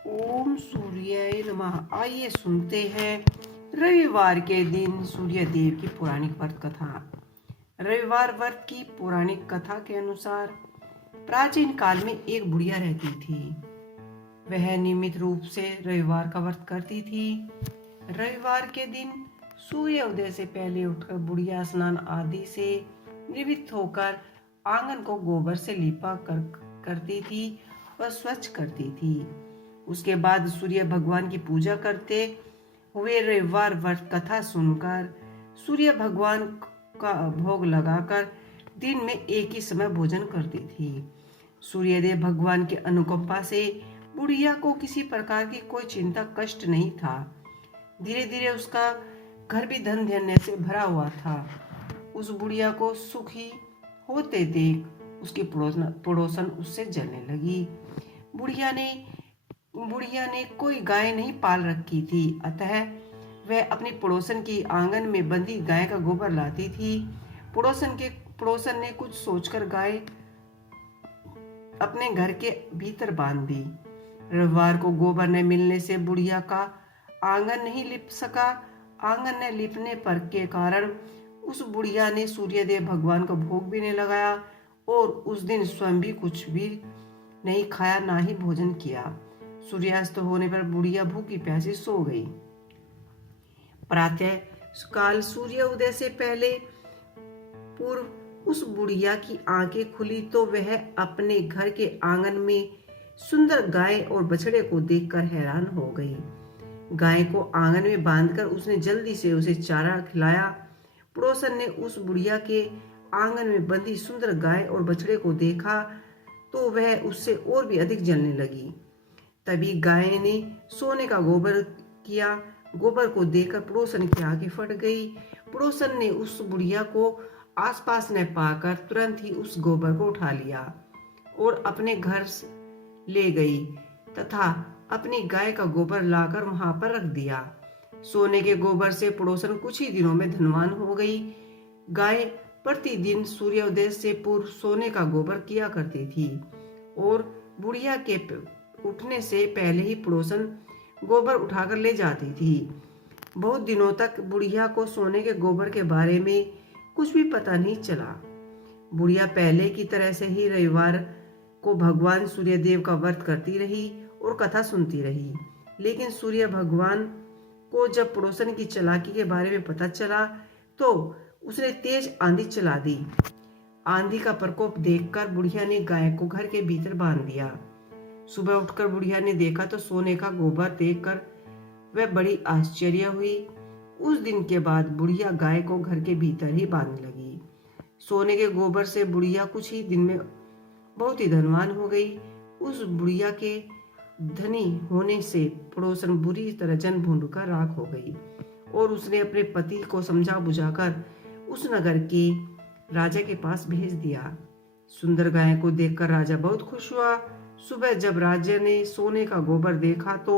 ओम सूर्याय नमः। आइए सुनते हैं रविवार के दिन सूर्य देव की पौराणिक व्रत कथा। रविवार व्रत की पौराणिक कथा के अनुसार प्राचीन काल में एक बुढ़िया रहती थी। वह नियमित रूप से रविवार का व्रत करती थी। रविवार के दिन सूर्य उदय से पहले उठकर बुढ़िया स्नान आदि से निवृत्त होकर आंगन को गोबर से लीपा करती थी और स्वच्छ करती थी। उसके बाद सूर्य भगवान की पूजा करते हुए रविवार व्रत कथा सुनकर सूर्य भगवान का भोग लगाकर दिन में एक ही समय भोजन करती थी। सूर्यदेव भगवान के अनुकंपा से बुढ़िया को किसी प्रकार की कोई चिंता कष्ट नहीं था। धीरे धीरे उसका घर भी धन धान्य से भरा हुआ था। उस बुढ़िया को सुखी होते देख उसकी पड़ोसन उससे जलने लगी। बुढ़िया ने कोई गाय नहीं पाल रखी थी, अतः वह अपनी पड़ोसन की आंगन में बंधी गाय का गोबर लाती थी। पड़ोसन ने कुछ सोचकर गाय अपने घर के भीतर बांध दी। रविवार को गोबर न मिलने से बुढ़िया का आंगन नहीं लिप सका। आंगन न लिपने पर के कारण उस बुढ़िया ने सूर्यदेव भगवान को भोग भी नहीं लगाया और उस दिन स्वयं भी कुछ भी नहीं खाया, ना ही भोजन किया। सूर्यास्त होने पर बुढ़िया भूखी प्यासी सो गई। प्रातः काल सूर्य उदय से पहले पूर्व उस बुढ़िया की आंखें खुली तो वह अपने घर के आंगन में सुंदर गाय और बछड़े को देखकर हैरान हो गई। गाय को आंगन में बांधकर उसने जल्दी से उसे चारा खिलाया। पड़ोसन ने उस बुढ़िया के आंगन में बंधी सुंदर गाय और बछड़े को देखा तो वह उससे और भी अधिक जलने लगी। तभी गाय ने सोने का गोबर किया। गोबर को देखकर पड़ोसन की आंखें फट गई। पड़ोसन ने उस बुढ़िया को आसपास न पाकर तुरंत ही उस गोबर को उठा लिया और अपने घर ले गई तथा अपनी गाय का गोबर लाकर वहां पर रख दिया। सोने के गोबर से पड़ोसन कुछ ही दिनों में धनवान हो गई। गाय प्रतिदिन सूर्योदय से पूर्व सोने का गोबर किया करती थी और बुढ़िया के उठने से पहले ही पड़ोसन गोबर उठाकर ले जाती थी। बहुत दिनों तक बुढ़िया को सोने के गोबर के बारे में कुछ भी पता नहीं चला। बुढ़िया पहले की तरह से ही रविवार को भगवान सूर्यदेव का व्रत करती रही और कथा सुनती रही। लेकिन सूर्य भगवान को जब पड़ोसन की चालाकी के बारे में पता चला तो उसने तेज आंधी चला दी। आंधी का प्रकोप देखकर बुढ़िया ने गाय को घर के भीतर बांध दिया। सुबह उठकर बुढ़िया ने देखा तो सोने का गोबर देखकर वह बड़ी आश्चर्य हुई। उस दिन के बाद बुढ़िया गाय को घर के भीतर ही बांधने लगी। सोने के गोबर से बुढ़िया कुछ ही दिन में बहुत ही धनवान हो गई। उस बुढ़िया के धनी होने से पड़ोसन बुरी तरह जन भून कर राख हो गई और उसने अपने पति को समझा बुझाकर उस नगर के राजा के पास भेज दिया। सुंदर गाय को देखकर राजा बहुत खुश हुआ। सुबह जब राजा ने सोने का गोबर देखा तो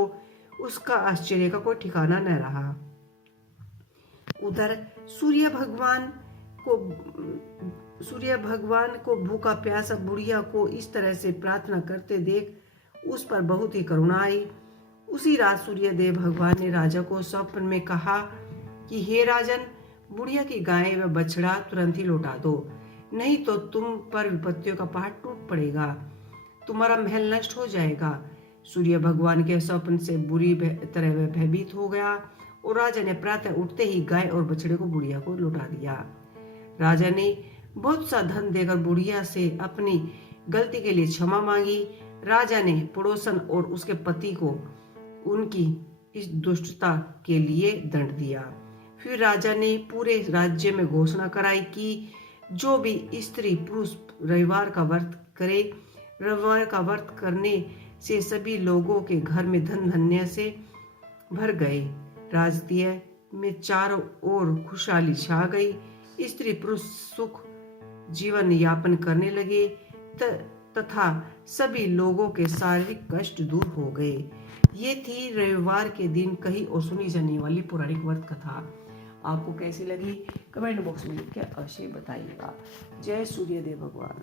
उसका आश्चर्य का कोई ठिकाना न रहा। उधर सूर्य भगवान को भूखा प्यासा बुढ़िया को इस तरह से प्रार्थना करते देख उस पर बहुत ही करुणा आई। उसी रात सूर्यदेव भगवान ने राजा को स्वप्न में कहा कि हे राजन, बुढ़िया की गाय व बछड़ा तुरंत ही लौटा दो, नहीं तो तुम पर विपत्तियों का पहाड़ टूट पड़ेगा, तुम्हारा महल नष्ट हो जाएगा। सूर्य भगवान के स्वप्न से बुरी तरह वह भयभीत हो गया और राजा ने प्रातः उठते ही गाय और बछड़े को बुढ़िया को लौटा दिया। राजा ने बहुत सा धन देकर बुढ़िया से अपनी गलती के लिए क्षमा मांगी। राजा ने पड़ोसन और उसके पति को उनकी इस दुष्टता के लिए दंड दिया। फिर राजा ने पूरे राज्य में घोषणा कराई कि जो भी स्त्री पुरुष रविवार का व्रत करे, रविवार का व्रत करने से सभी लोगों के घर में धन धान्य से भर गए। राज्य में चारों ओर खुशहाली छा गई। स्त्री पुरुष सुख जीवन यापन करने लगे तथा सभी लोगों के शारीरिक कष्ट दूर हो गए। ये थी रविवार के दिन कही और सुनी जाने वाली पौराणिक व्रत कथा। आपको कैसी लगी कमेंट बॉक्स में लिख के अवश्य बताइएगा। जय सूर्यदेव भगवान।